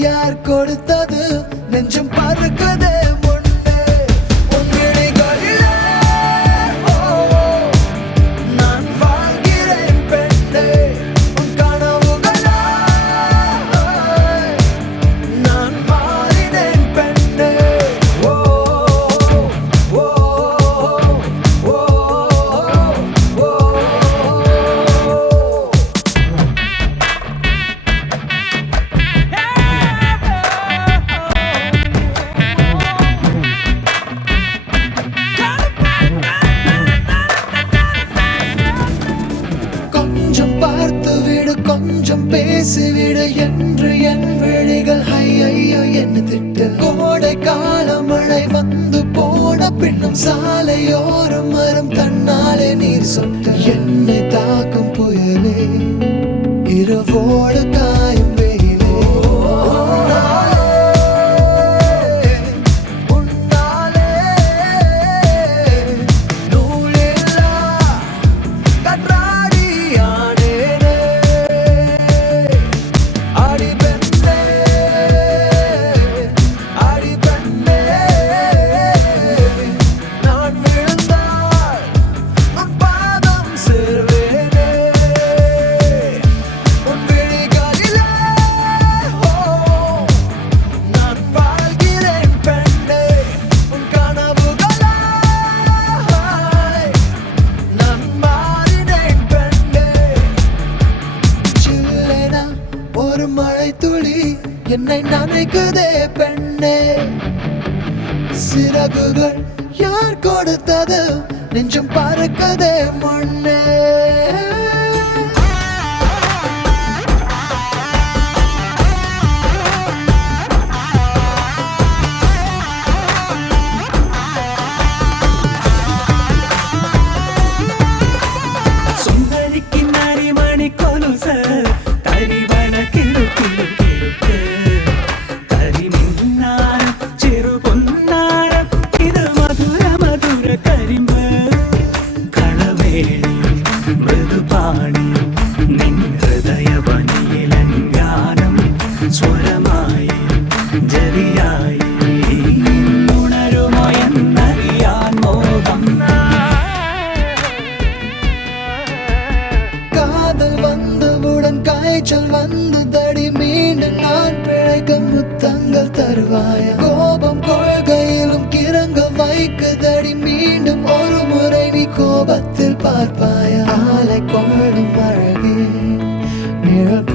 யார் கொடுத்தது நெஞ்சம் பறக்குதே கொஞ்சம் பேசிவிடு என்று என் விழிகள் ஐயோ என்ன திட்டு கோடை கால மழை வந்து போன பின்னும் சாலையோரம் மரம் தன்னாலே நீர் சொட்டு என்னை தாக்கும் புயலே இரவோடு காயும் மழை துளி என்னை நனைக்குதே பெண்ணே சிறகுகள் யார் கொடுத்தது நெஞ்சம் பறக்குதே முன்னே മൃദുപാണി നിൻ ഹൃദയവനിയിലങ്കാനം സ്വരമായി ജരിയായി ഉണരുമോ എന്നറിയാൻ മോഹം காதல் வந்தவுடன் காய்ச்சல் வந்ததடி மீண்டும் நான் பிழைக்க முத்தங்கள் தருவாய கோபம் கொள்கையிலும் கிறங்க வைக்குதடி மீண்டும் ஒரு முறை நீ கோபத்தில் பார்ப்பாய ஆலை கொள்ளும் அழகே நிழல்